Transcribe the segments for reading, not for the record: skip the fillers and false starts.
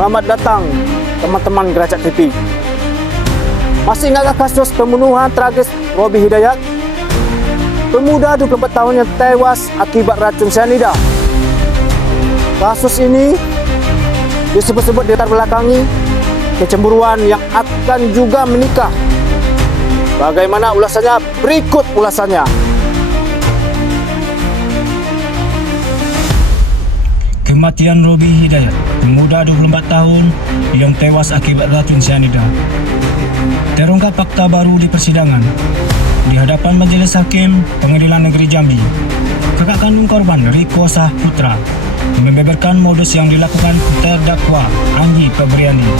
Selamat datang teman-teman Gerajak TV. Masih ingatkah kasus pembunuhan tragis Robi Hidayat? Pemuda 24 tahun yang tewas akibat racun cyanida. Kasus ini disebut-sebut dilatar belakangi kecemburuan yang akan juga menikah. Bagaimana ulasannya? Berikut ulasannya. Kematian Robi Hidayat, pemuda 24 tahun yang tewas akibat racun cyanida. Terungkap fakta baru di persidangan. Di hadapan Majelis Hakim Pengadilan Negeri Jambi, kakak kandung korban Riko Sahputra membeberkan modus yang dilakukan terdakwa Anggi Febriani.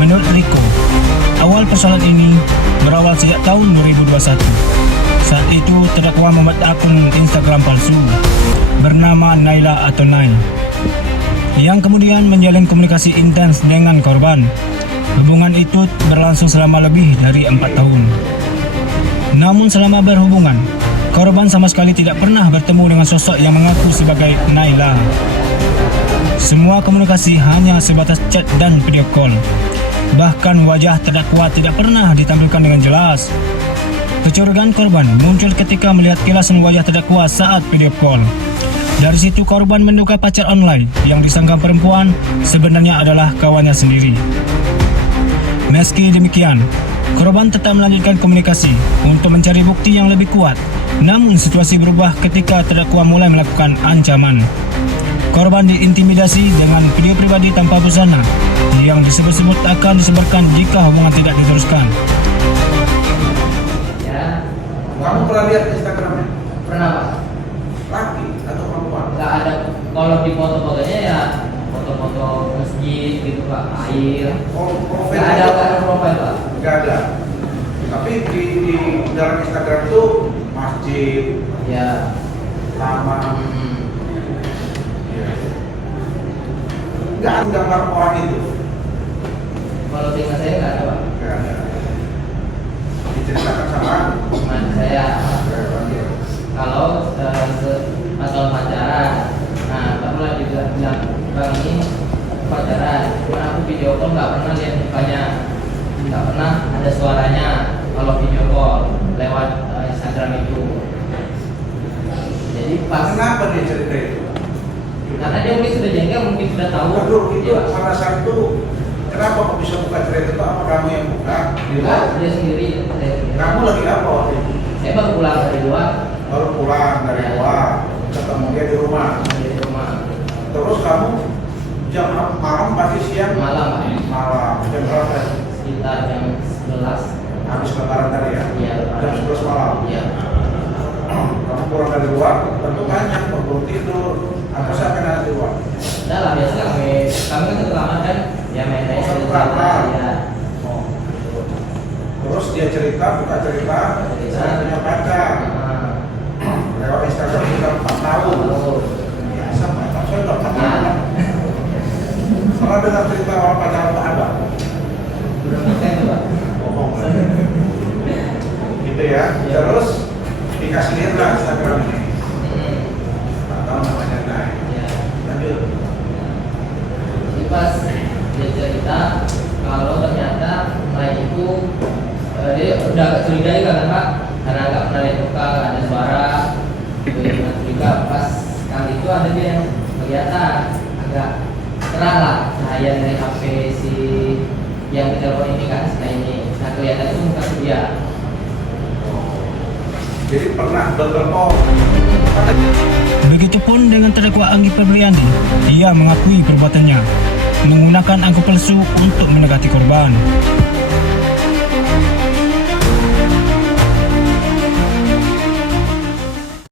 Menurut Riko, awal persoalan ini berawal sejak tahun 2021. Saat itu terdakwa membuat akun Instagram palsu bernama Naila atau Nai, yang kemudian menjalin komunikasi intens dengan korban. Hubungan itu berlangsung selama lebih dari 4 tahun. Namun selama berhubungan, korban sama sekali tidak pernah bertemu dengan sosok yang mengaku sebagai Naila. Semua komunikasi hanya sebatas chat dan video call. Bahkan wajah terdakwa tidak pernah ditampilkan dengan jelas. Kecurigaan korban muncul ketika melihat kilasan wajah terdakwa saat video call. Dari situ korban menduga pacar online yang disangka perempuan sebenarnya adalah kawannya sendiri. Meski demikian, korban tetap melanjutkan komunikasi untuk mencari bukti yang lebih kuat. Namun situasi berubah ketika terdakwa mulai melakukan ancaman. Korban diintimidasi dengan video pribadi tanpa busana yang disebut-sebut akan disebarkan jika hubungan tidak diteruskan. Kamu pernah lihat Instagramnya? Pernah, Pak. Laki atau perempuan? Nggak ada. Kalau di foto-fotonya ya foto-foto masjid gitu, Pak. Air. Profil Nggak ada profil, Pak. Nggak ada. Tapi di dalam Instagram itu masjid, Ya. taman. Ya. Nggak ada gambar orang itu. Kalau di saya nggak ada, Pak. Nggak ada. Diceritakan sama Cuma saya kalau masalah pacaran, nah barulah juga bilang bang ini pacaran. Cuma aku video call nggak pernah lihat mukanya, nggak pernah ada suaranya kalau video call lewat Instagram itu. Jadi pas. Kenapa dia cerita itu? Karena dia mungkin sudah jengkel, mungkin sudah tahu. Waduh, itu Dia, pada saat itu kenapa kok bisa buka cerita itu? Apa kamu yang buka? Di luar? dia sendiri. Saya sendiri. Kamu lagi apa waktu itu? Saya baru pulang dari luar. Baru pulang dari Ya. luar, ketemu dia di rumah. Dari rumah. Terus kamu jam malam pasti siang? Malam, Pak. Malam. Jam berapa? Sekitar jam 11. Habis lebaran tadi ya? Iya, Jam 11 malam. Iya. Kamu pulang dari luar, tentu banyak belum tidur. Apa sampai nanti di luar? Udah lah, biasa kami kan terlambat kan, ya main main Oh, cerita ya. Oh. Terus dia cerita, buka cerita, saya punya pacar. Lewat Instagram sudah 4 tahun. Biasa, Pak. Saya udah 4 tahun. Pernah dengar cerita orang pacaran Pak Abang? Udah nikah itu, Pak. Bohong. Gitu ya. Iya. Terus dikasih lihat lah Instagram ini. Hmm. Tahu namanya Nay. Ya. Lanjut. Jadi pas dia cerita kalau ternyata Mai itu dia udah agak curiga juga kan, Pak, karena nggak pernah lihat muka, nggak ada suara. Jadi curiga pas kali itu ada dia yang kelihatan agak terang lah cahaya dari HP si yang ditelepon ini kan, nah ini, nah kelihatan itu muka dia. Jadi pernah bertemu. Begitupun dengan terdakwa Anggi Febriani. Ia mengakui perbuatannya, menggunakan angka palsu untuk mendekati korban.